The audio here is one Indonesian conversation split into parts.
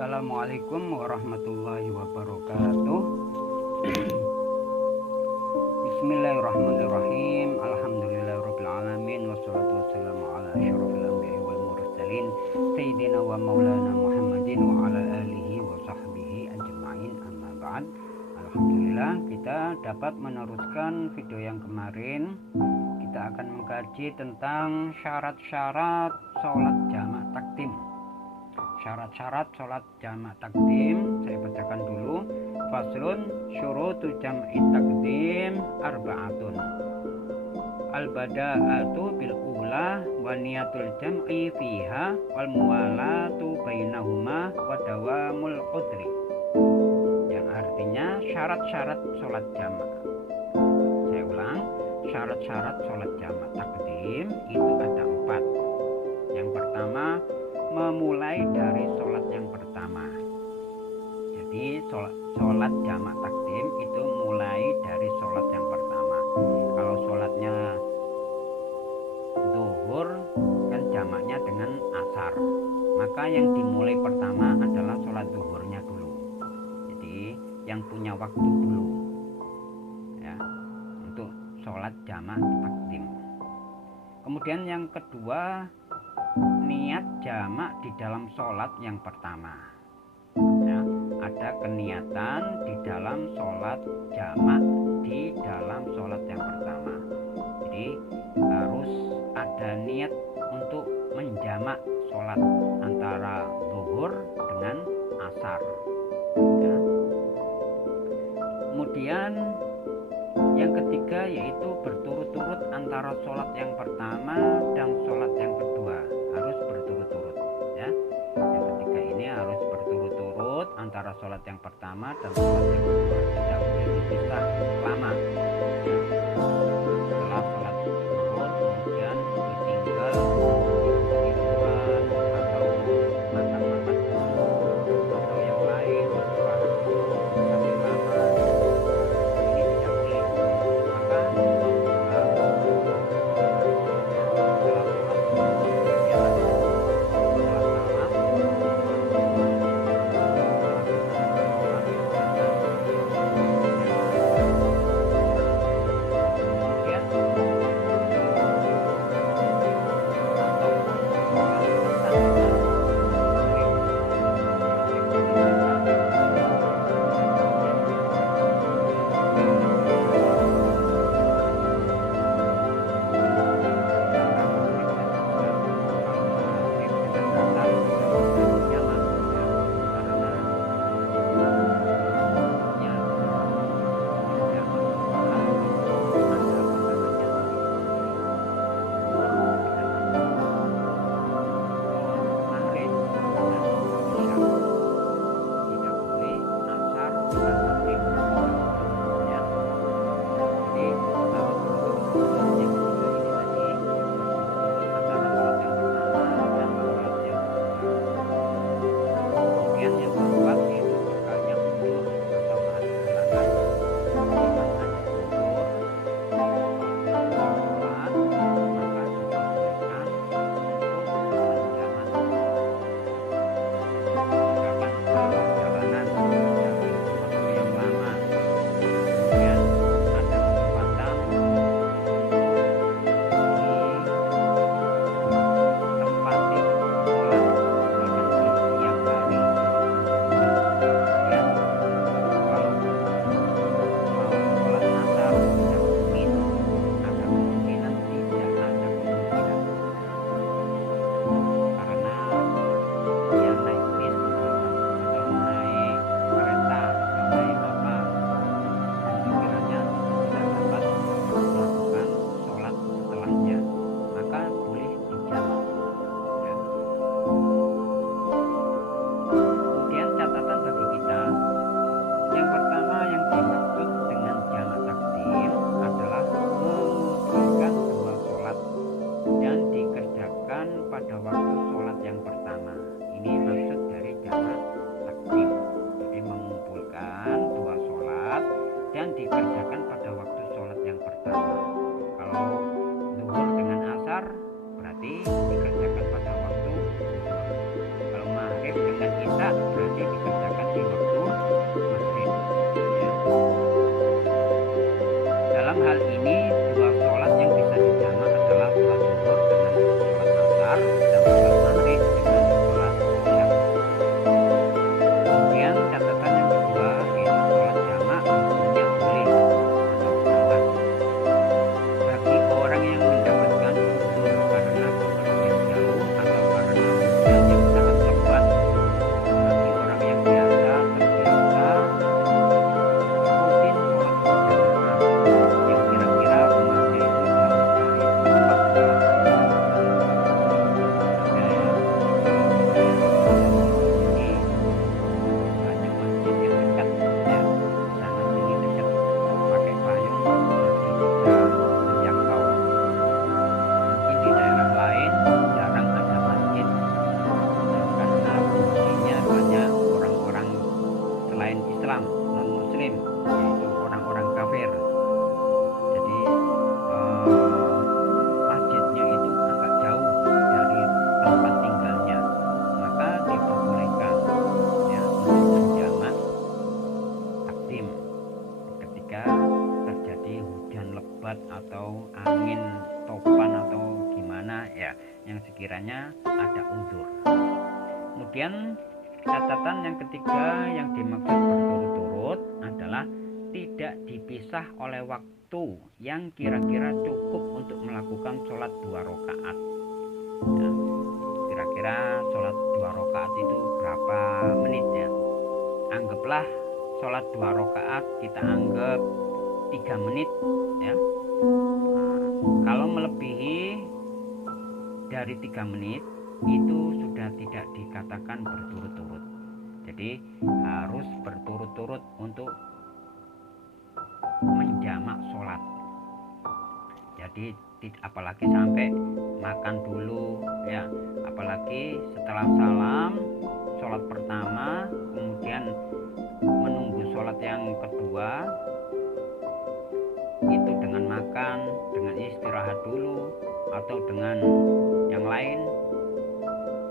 Assalamualaikum warahmatullahi wabarakatuh. Bismillahirrahmanirrahim. Alhamdulillahirabbil alamin wassalatu wassalamu ala asyrofil anbiya'i wal mursalin sayyidina wa maulana Muhammadin wa ala alihi wa sahbihi ajma'in, amma ba'd. Alhamdulillah, kita dapat meneruskan video yang kemarin. Kita akan mengkaji tentang syarat-syarat sholat jamak takdim. Syarat-syarat sholat jamak takdim saya bacakan dulu. Faslun syurutu jam'i takdim arba'atun. Al-bada'atu bil ula wa niyatul jam'i fiha wal muwalatu bainahuma wa dawamul udri. Yang artinya syarat-syarat sholat jamak. Saya ulang, syarat-syarat sholat jamak takdim itu ada 4. Yang pertama, memulai dari sholat yang pertama. Jadi sholat jamak takdim itu mulai dari sholat yang pertama. Kalau sholatnya zuhur kan jamaknya dengan asar, maka yang dimulai pertama adalah sholat zuhurnya dulu. Jadi yang punya waktu dulu ya, untuk sholat jamak takdim. Kemudian yang kedua, niat jamak di dalam sholat yang pertama ya, ada keniatan di dalam sholat jamak di dalam sholat yang pertama. Jadi harus ada niat untuk menjamak sholat antara zuhur dengan asar ya. Kemudian yang ketiga yaitu berturut-turut antara sholat yang pertama dan sholat yang kedua, harus berturut-turut ya. Yang ketiga ini harus berturut-turut antara sholat yang pertama dan sholat yang kedua, tidak boleh dipisah lama ya. Setelah sholat zuhur kemudian ditinggal tiduran atau makan-makan atau yang lain sampai lama, ini tidak boleh. Maka misalnya ada uzur. Kemudian catatan yang ketiga yang dimaksud berturut-turut adalah tidak dipisah oleh waktu yang kira-kira cukup untuk melakukan sholat 2 rakaat. Ya, kira-kira sholat 2 rakaat itu berapa menit ya? Anggaplah sholat 2 rakaat kita anggap 3 menit ya. Nah, kalau melebihi dari 3 menit itu sudah tidak dikatakan berturut-turut. Jadi harus berturut-turut untuk menjamak sholat. Jadi apalagi sampai makan dulu ya, apalagi setelah salam sholat pertama kemudian menunggu sholat yang kedua itu dengan makan, dengan istirahat dulu atau dengan yang lain.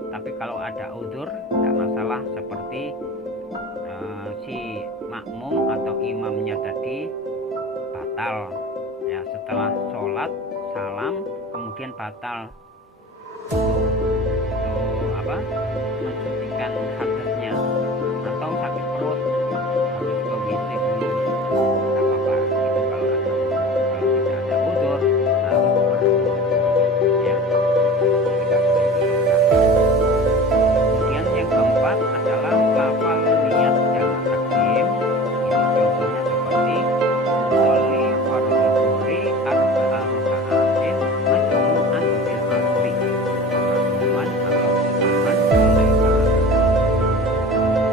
Tapi kalau ada uzur tidak masalah, seperti si makmum atau imamnya tadi batal ya, setelah sholat salam kemudian batal untuk mensucikan hadasnya atau sakit perut harus ke WC dulu, tidak apa-apa itu kalau ada uzur. Kalau tidak ada uzur harus berturut-turut ya, tidak boleh ditunda. Kemudian yang keempat adalah lafal niat jamak takdim. Itu contohnya seperti musolli fardhu dhuhri arba'a raka'atin majmu'an bil asri makmuman atau imaman nilai ta'ala,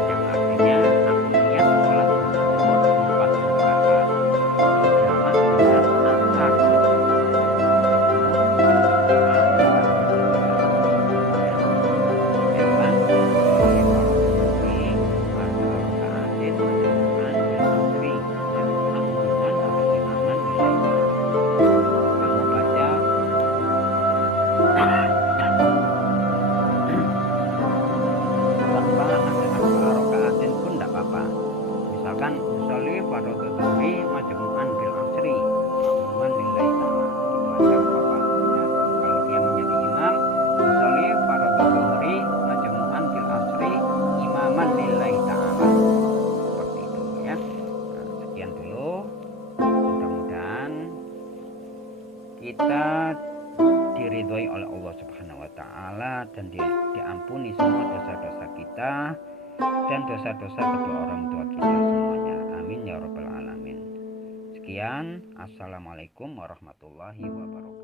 yang artinya aku niat sholat zuhur 4 rakaat dijamak dengan asar misalkan usolli fardhu dhuhri majmu'an bil asri makmuman lillahi ta'ala, itu aja apa ya. Kalau dia menjadi imam, usolli fardhu dhuhri majmu'an bil asri imaman lillahi ta'ala, seperti itu ya. Nah, sekian dulu, mudah-mudahan kita diridhoi oleh Allah Subhanahu wa taala dan diampuni semua dosa-dosa kita dan dosa-dosa kedua orang tua kita semuanya. Amin ya rabbal alamin. Sekian, assalamualaikum warahmatullahi wabarakatuh.